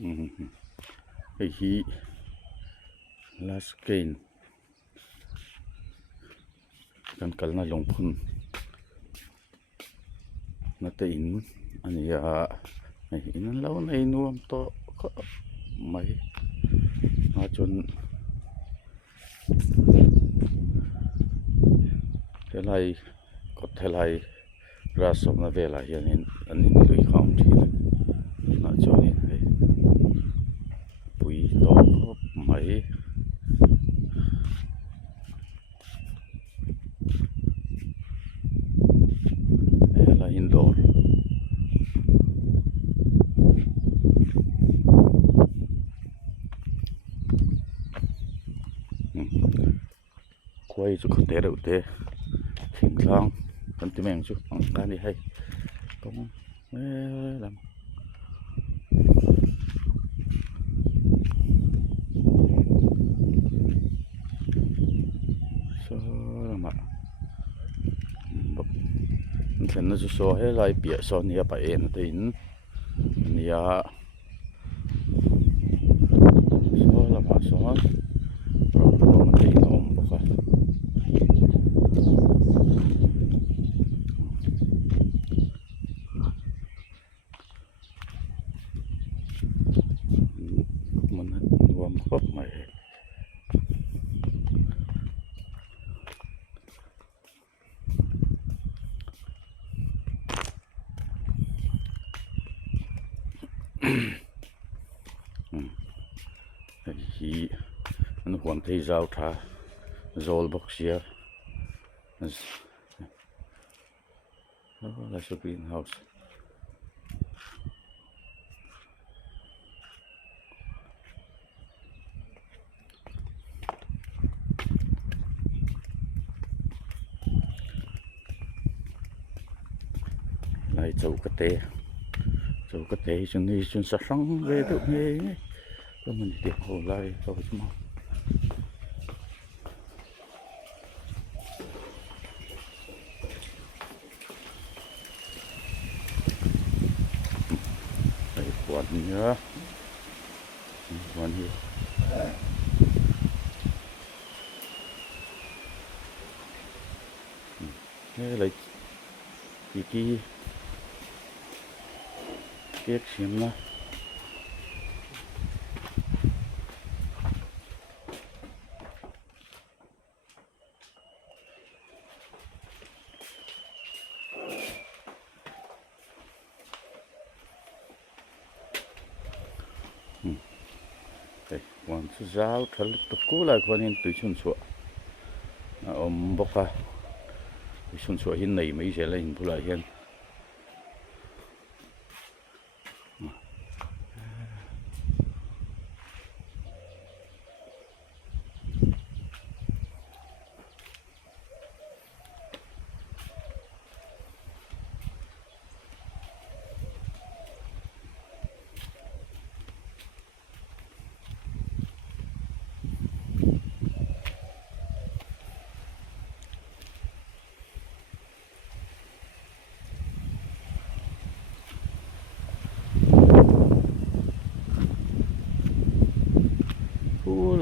ไอ้ฮีลาสเกนกันกันน่าลงพุนน่าจะอินอันนี้ไอ้นั่นแล้วในนวมโตก็ไม่มาจนเท่าไรก็เท่าไรราสมนาเวลาอย่างนี้อันนี้ลุยข้ามทีน่าจนนี่ปุ๋ยโตก็ไม่อะไรอินดอร์ควายจุกเตะอุเตะทิ้งคลองกันที่แมงจุกการที่ให้ต้องไม่ลำฉันน่าจะสอนให้ลายเปียสอนเนี่ยไปเองแต่อินเนี่ยสอนละมาสอนเราไม่ได้นมบอกว่ามันรวมครบไหมฮีมันหวงที่เจ้าท่าโซลบ็อกเซียแล้วก็กรีนเฮาส์ไล่เจ้ากระเตจนนี่จนสะสางเวทุกเงี้ยก็มันเดี๋ยวโหไล่เขาจะมาไอ้ขวดเนื้อขวดนี้นี่อะไรกี่เก็บเสียมนะวันสุดท้ายทะเลตะกูเลยคนนี้ตุยชุนชัวบอกว่าตุยชุนชัวหินไหนไม่ใช่เลยหินผู้หลายเห็น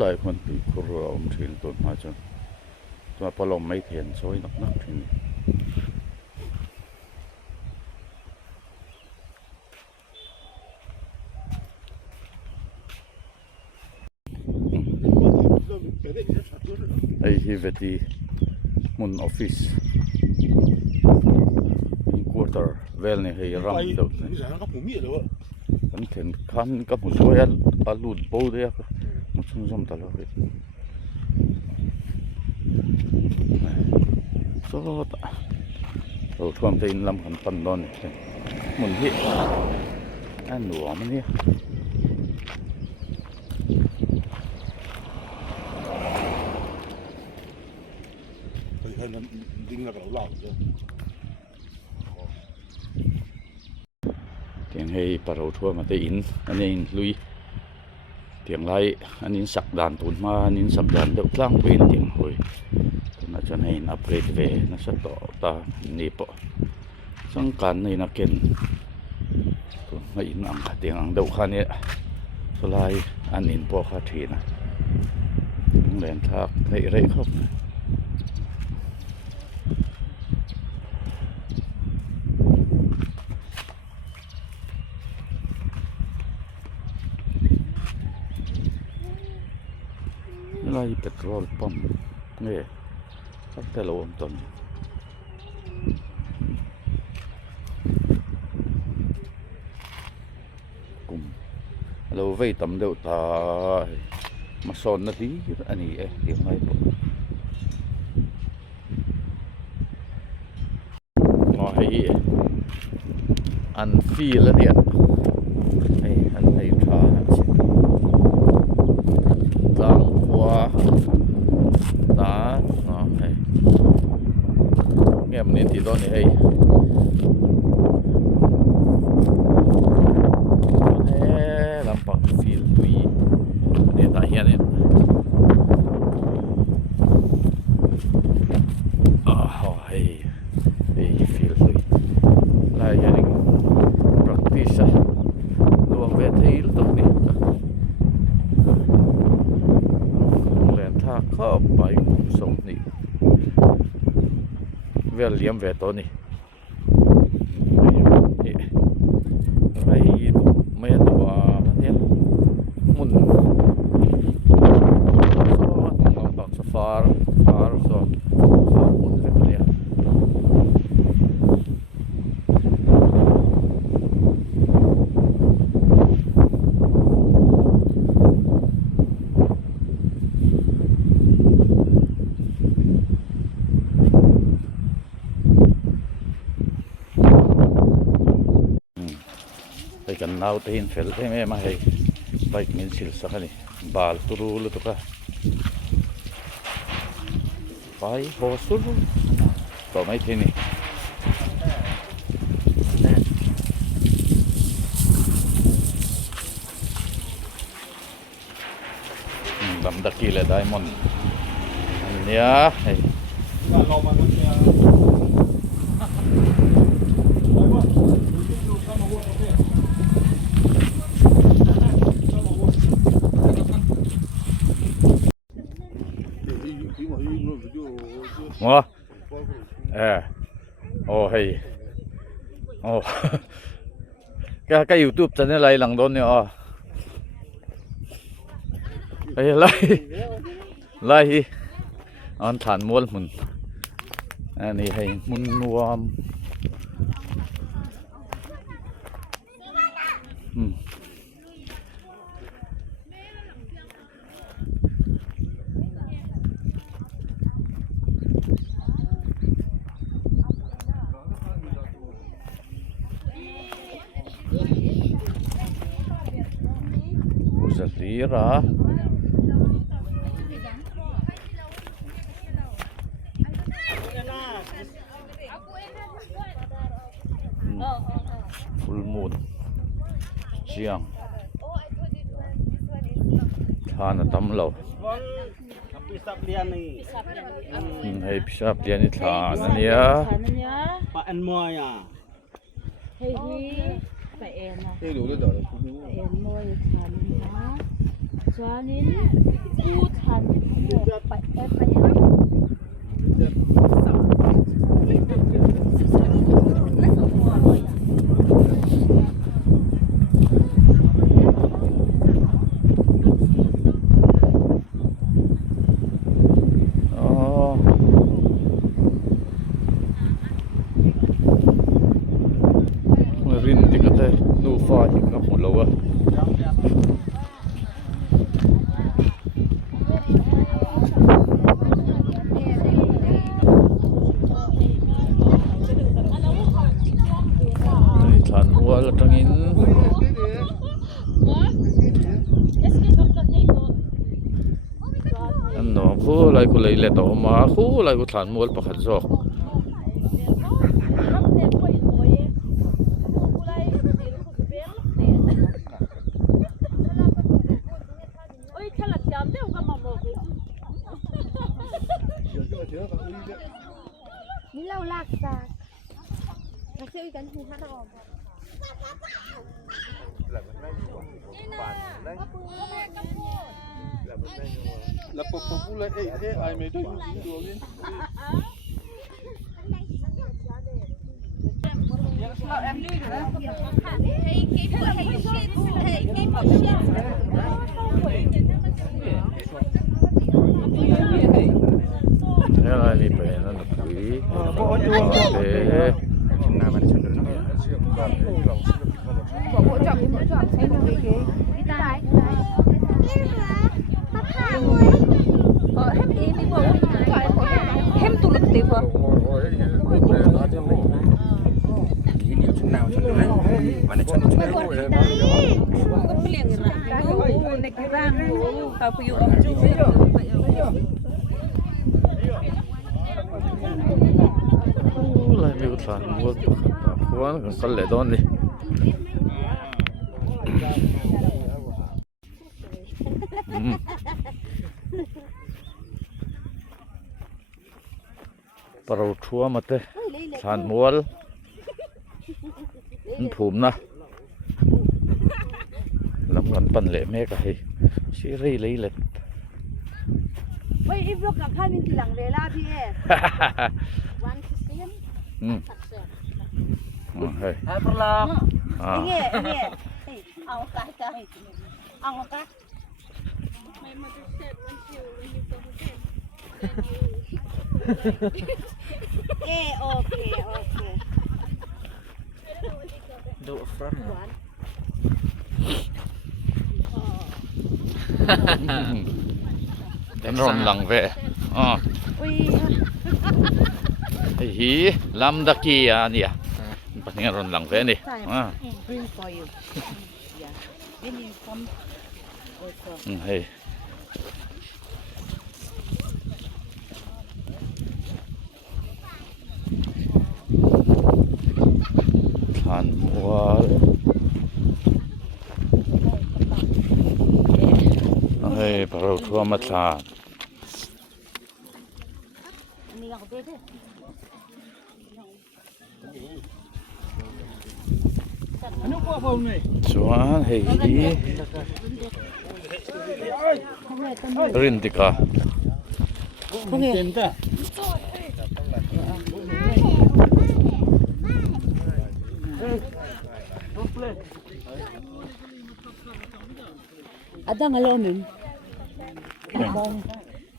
หลายคนตีครัวอมถินต้นมาจนตัวปลอมไม่เห็นซอยนักทีนี้ไอ้ที่เวทีมุนออฟฟิศอินควอเตอร์เวลนี่ให้รำเดิมนี่ฉันเห็นคันกับผู้ช่วยอาลูดโบเดียกมันชุ่มๆตลอดเลยโซ่เราท่วมตีนลำขันปันดอนนี่มันที่อันหลวงมันนี่เตียงให้ปลาเราทั่วมาตีอินอันนี้ลุยเตียงไรอันนี้สักด่านตุนมาอันนี้สักด่านเดือดกลางเป็นเตียงหอยน่าจะให้นับเกรดเวน่าจะต่อตานี่ปะสังการในนักเก็นตัวไม่อินอังเตียงอังเดือดข้านี้ สลายอันอินพอคาทีนะแหลนทากในไรครับไรเปโตรลปั๊มนี่สักแต่ละวันต้นกุมเราไว้ตำเดียวตามาสอนนาทีอันนี้เดี๋ยวไม่ปุ๊บงอให้อันฟีแล้วเนี่ยให้อันให้ทาต่างหัวตาเนาะให้เงี้ยมันนี่ที่ต้นนี่ให้ลำปังฟีลตุยเนี่ยตาเฮียเนี่ยให้ฟีลตุยลายอย่างนี้ praktis luang vet heel toch niet len tha kho pai som ni vel liam vet to ni ai men wa ne mun so bak so far so mun vet neกันนาวตีนเฟลให้แม่มาให้ไปกินสิลสักนี่บาลตุรูลตุกะไปโหสุดต่อไม่ทีนี่ดำตะกี้เลยไดมอนด์อันเนี้ยอ๋อโอ้เฮ้ยโอ้ก็ YouTube จะเนี่ยไรหลังโดนเนี่ยอ๋อเฮ้ยไล่อันฐานมวลมุนอันนี้ให้มุนรวมZalira full moon siang thana tamlo pisap lian ni hey pisap lian ni thana nia pa an mo ya hey hi pa en na hey lu le da en mo than na chuanin u than mo pa rin tikate nu fa hingap mulawa ni than huwa la tangin an no khu lai ku lei le to ma khu lai ku than mol pakhat jokนี่เราลากจากเราเชื่อกันคือท่านออก La popopula ai me do ali. Ela ali pena no kui. Hem tu lực tiếp à? Con liền rồi. Này cái rang, tao phải dùng chú. Lai mi utlan mo tu khata khuan kan kal le don ni parau thua mate than mual an phum na lam kan pan le me ka hi si rei lei let Wait, if look at coming to lang vela pie. One Christian. hey Hai perlam. Ini. Ang ka. Ang ka. My mother said when you go to bed. Okay. Do front. den ron lang ve hi lam da ki ya nia pasing ron lang ve ni Bring for you. Yeah. Then you come also. hey than mual hey parau thua ma than Ini yang beda. Anu buat apa ni? chuan hei hi rin tika Tem tak? Ada ngalomin.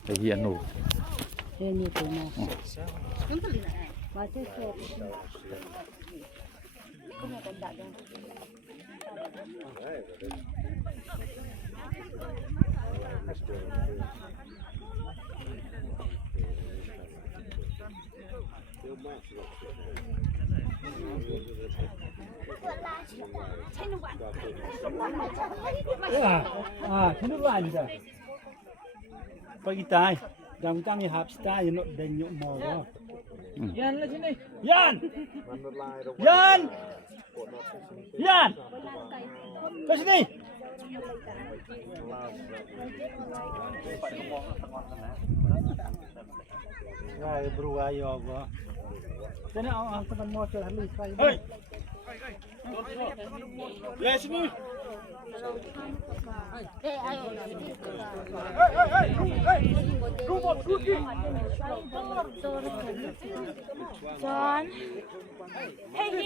hei hi anu Ini tu na. Masih siap. Kena buat ni dah. Pagi tai. Jam kami hab star you nak denyuk mau. Yan lah sini. Yan. Ke sini. Ngai bro ayo apa. Sana ang teman motor halus sai. Hei. Ya sini. John. Hey.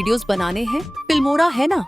Videos बनाने हैं फिल्मोरा है ना।